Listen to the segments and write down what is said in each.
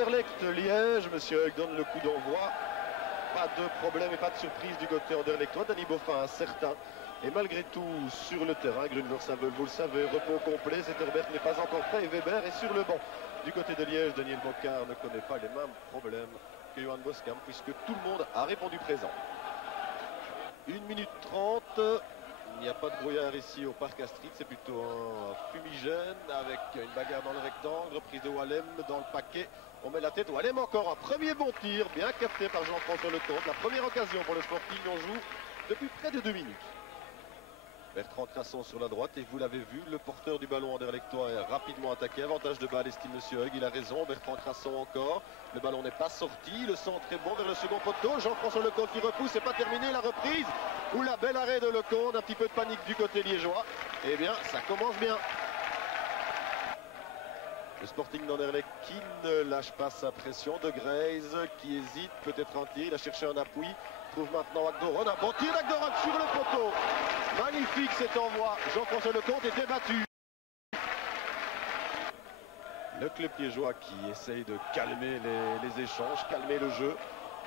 Anderlecht-Liège, monsieur Hugues donne le coup d'envoi. Pas de problème et pas de surprise du côté anderlechtois. Danny Boffin incertain. Et malgré tout, sur le terrain, Grunewald, vous le savez, repos complet. Zetterberg n'est pas encore prêt et Weber est sur le banc. Du côté de Liège, Daniel Bocard ne connaît pas les mêmes problèmes que Johan Boskamp, puisque tout le monde a répondu présent. 1 minute 30. Il n'y a pas de brouillard ici au Parc Astrid, c'est plutôt un fumigène avec une bagarre dans le rectangle, reprise de Wallem dans le paquet. On met la tête, Wallem encore un premier bon tir, bien capté par Jean-François Lecomte. La première occasion pour le Sporting, on joue depuis près de 2 minutes. Bertrand Crasson sur la droite et vous l'avez vu, le porteur du ballon anderlechtois est rapidement attaqué. Avantage de balle, estime monsieur Hugues, il a raison. Bertrand Crasson encore. Le ballon n'est pas sorti. Le centre est bon vers le second poteau. Jean-François Lecomte qui repousse, c'est pas terminé. La reprise ou la belle arrêt de Lecomte. Un petit peu de panique du côté liégeois. Eh bien, ça commence bien. Le Sporting d'Anderlecht qui ne lâche pas sa pression. De Grey's qui hésite, peut-être un tir. Il a cherché un appui. Trouve maintenant Agdoron. Un bon tir d'Agdoron sur le poteau. Magnifique cet envoi. Jean-François Lecomte est débattu. Le club liégeois qui essaye de calmer les échanges, calmer le jeu.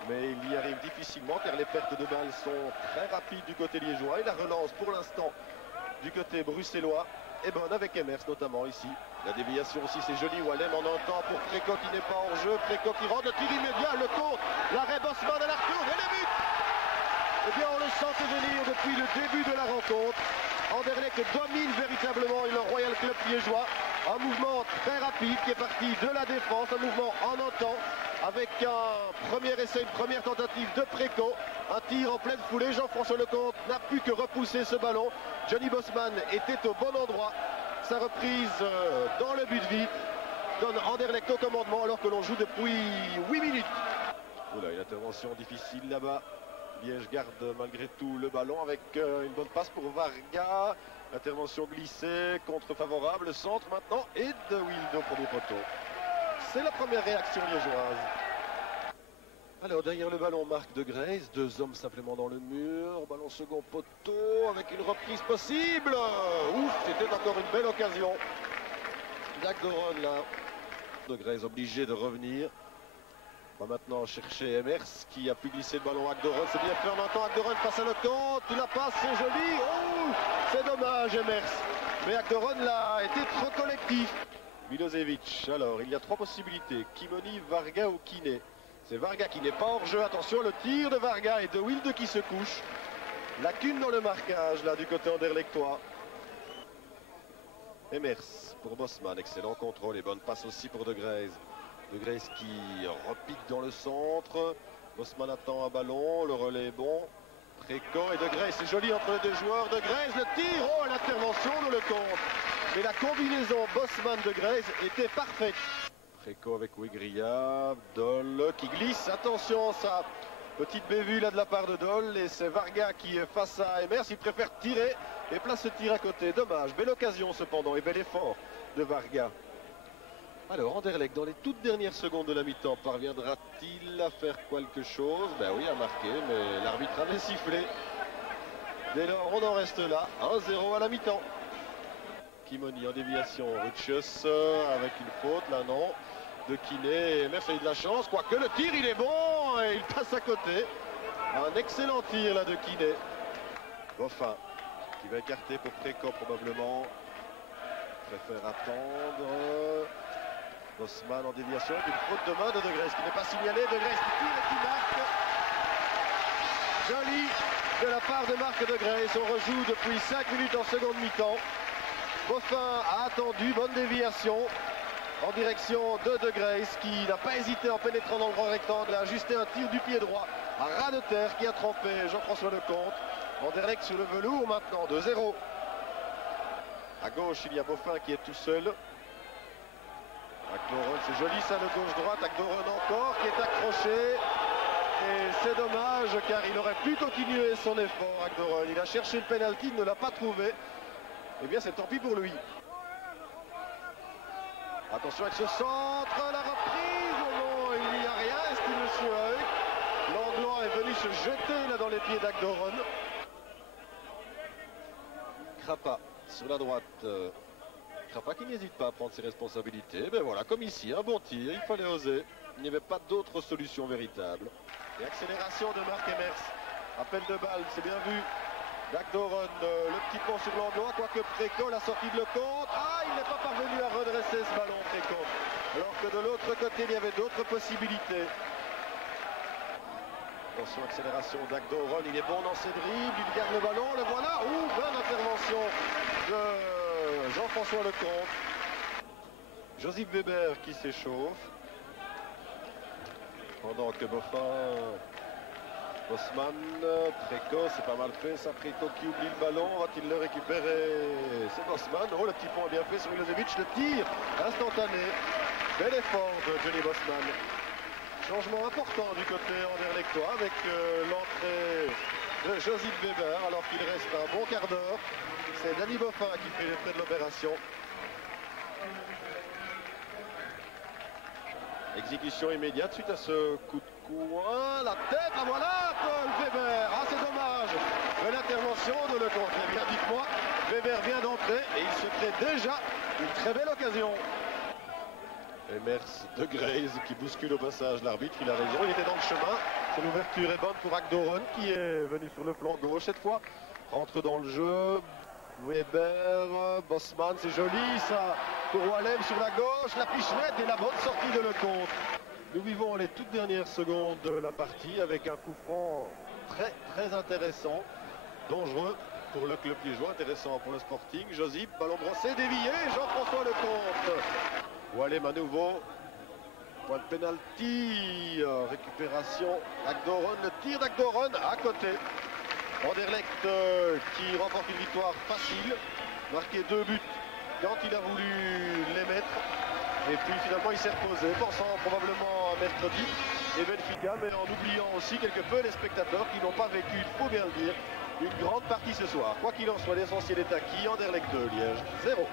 Mais il y arrive difficilement car les pertes de balles sont très rapides du côté liégeois. Et la relance pour l'instant du côté bruxellois est bonne avec Emers notamment ici. La déviation aussi c'est joli. Wallem en entend pour Préco qui n'est pas hors jeu. Préco qui rentre, le tir immédiat, Lecomte. L'arrêt Bosman à la retourne et le but. Eh bien, on le sentait venir depuis le début de la rencontre. Anderlecht domine véritablement le Royal Club liégeois. Un mouvement très rapide qui est parti de la défense, un mouvement en un temps, avec un premier essai, une première tentative de Préco. Un tir en pleine foulée. Jean-François Lecomte n'a pu que repousser ce ballon. Johnny Bosman était au bon endroit. Sa reprise dans le but vide donne Anderlecht au commandement alors que l'on joue depuis 8 minutes. Oula, une intervention difficile là-bas. Liège garde malgré tout le ballon avec une bonne passe pour Varga. Intervention glissée, contre-favorable. Le centre maintenant et de Wilde au premier poteau. C'est la première réaction liégeoise. Alors derrière le ballon, Marc de Grey's. 2 hommes simplement dans le mur. Ballon second poteau avec une reprise possible. Ouf, c'était encore une belle occasion. D'Agdoron là. De Grey's obligé de revenir. On va maintenant chercher Emers qui a pu glisser le ballon à Agdoron. C'est bien fait, on entend Agdoron face à Lecomte. Il la passe, c'est joli. Oh, c'est dommage Emers. Mais Agdoron là a été trop collectif. Milosevic, alors il y a 3 possibilités. Kimoni, Varga ou Kiné. C'est Varga qui n'est pas hors jeu. Attention, le tir de Varga et de Wilde qui se couche. Lacune dans le marquage là du côté anderlechtois. Emers pour Bosman, excellent contrôle et bonne passe aussi pour De Grey's. De Grey's qui repique dans le centre. Bosman attend un ballon, le relais est bon. Préco et De Grey's, c'est joli entre les 2 joueurs. De Grey's, le tir, oh l'intervention de Lecomte. Mais la combinaison Bosman-De Grey's était parfaite. Préco avec Wigria, Dole qui glisse, attention ça. Petite bévue là de la part de Dole et c'est Varga qui est face à Emers. Il préfère tirer et place ce tir à côté. Dommage, belle occasion cependant et bel effort de Varga. Alors Anderlecht dans les toutes dernières secondes de la mi-temps parviendra-t-il à faire quelque chose? Ben oui, à marquer, mais l'arbitre avait sifflé. Dès lors on en reste là, 1-0 à la mi-temps. Kimoni en déviation, Rutschus avec une faute, là non. De Kiné, Emers a eu de la chance, quoique le tir il est bon et il passe à côté. Un excellent tir là de Kiné. Boffin qui va écarter pour Préco probablement. Préfère attendre. Bosman en déviation avec une faute de main de De Grey's qui n'est pas signalée. De Grey's qui tire et qui marque. Joli de la part de Marc De Grey's. On rejoue depuis 5 minutes en seconde mi-temps. Boffin a attendu, bonne déviation en direction de De Grey's qui n'a pas hésité en pénétrant dans le grand rectangle à ajuster un tir du pied droit à ras de terre qui a trompé Jean-François Lecomte. Anderlecht sur le velours maintenant, 2-0. À gauche, il y a Boffin qui est tout seul. Agdoron, c'est joli ça de gauche-droite. Agdoron encore qui est accroché. Et c'est dommage car il aurait pu continuer son effort, Agdoron. Il a cherché le penalty, il ne l'a pas trouvé. Eh bien, c'est tant pis pour lui. Attention avec ce centre, la reprise. Oh non, il n'y a rien, estime monsieur Hugues. Langlois est venu se jeter là dans les pieds d'Agdoron. Krapa sur la droite. Krapa qui n'hésite pas à prendre ses responsabilités. Ben voilà, comme ici, un bon tir, il fallait oser. Il n'y avait pas d'autre solution véritable. Et accélération de Marc Emers. Appel de balle, c'est bien vu. Dagdoren, le petit pont sur l'endroit, quoique Préco, la sortie de Lecomte. Ah, il n'est pas parvenu à redresser ce ballon, Préco. Alors que de l'autre côté, il y avait d'autres possibilités. Attention, accélération d'Agdoren, il est bon dans ses dribbles, il garde le ballon, le voilà. Ouh, bonne intervention de Jean-François Lecomte. Joseph Weber qui s'échauffe. Pendant que Bosman, Préco, c'est pas mal fait, ça Préco qui oublie le ballon, va-t-il le récupérer? C'est Bosman, oh le petit pont bien fait sur Milosevic, le tir instantané, bel effort de Johnny Bosman. Changement important du côté anderlechtois avec l'entrée de Joseph Weber alors qu'il reste un bon quart d'heure. C'est Danny Boffin qui fait les frais de l'opération. Exécution immédiate suite à ce coup de coin. La tête, la voilà, Paul Weber. Ah, c'est dommage. Belle intervention de Lecomte. Eh bien, dites-moi, Weber vient d'entrer et il se crée déjà une très belle occasion. Emers de Graze qui bouscule au passage l'arbitre, il a raison, il était dans le chemin. L'ouverture est bonne pour Agdoren qui est venu sur le flanc gauche cette fois. Rentre dans le jeu. Weber, Bosman, c'est joli ça. Pour Walem sur la gauche, la pichenette et la bonne sortie de Lecomte. Nous vivons les toutes dernières secondes de la partie avec un coup franc très intéressant, dangereux pour le club liégeois, intéressant pour le Sporting. Josip, ballon brossé, dévié, Jean-François Lecomte. Walem à nouveau, point de pénalty, récupération d'Agdoren, le tir d'Agdoren à côté. Anderlecht qui remporte une victoire facile, marqué 2 buts quand il a voulu les mettre. Et puis finalement il s'est reposé, pensant probablement à mercredi et Benfica, mais en oubliant aussi quelque peu les spectateurs qui n'ont pas vécu, il faut bien le dire, une grande partie ce soir. Quoi qu'il en soit, l'essentiel est acquis. Anderlecht 2, Liège 0.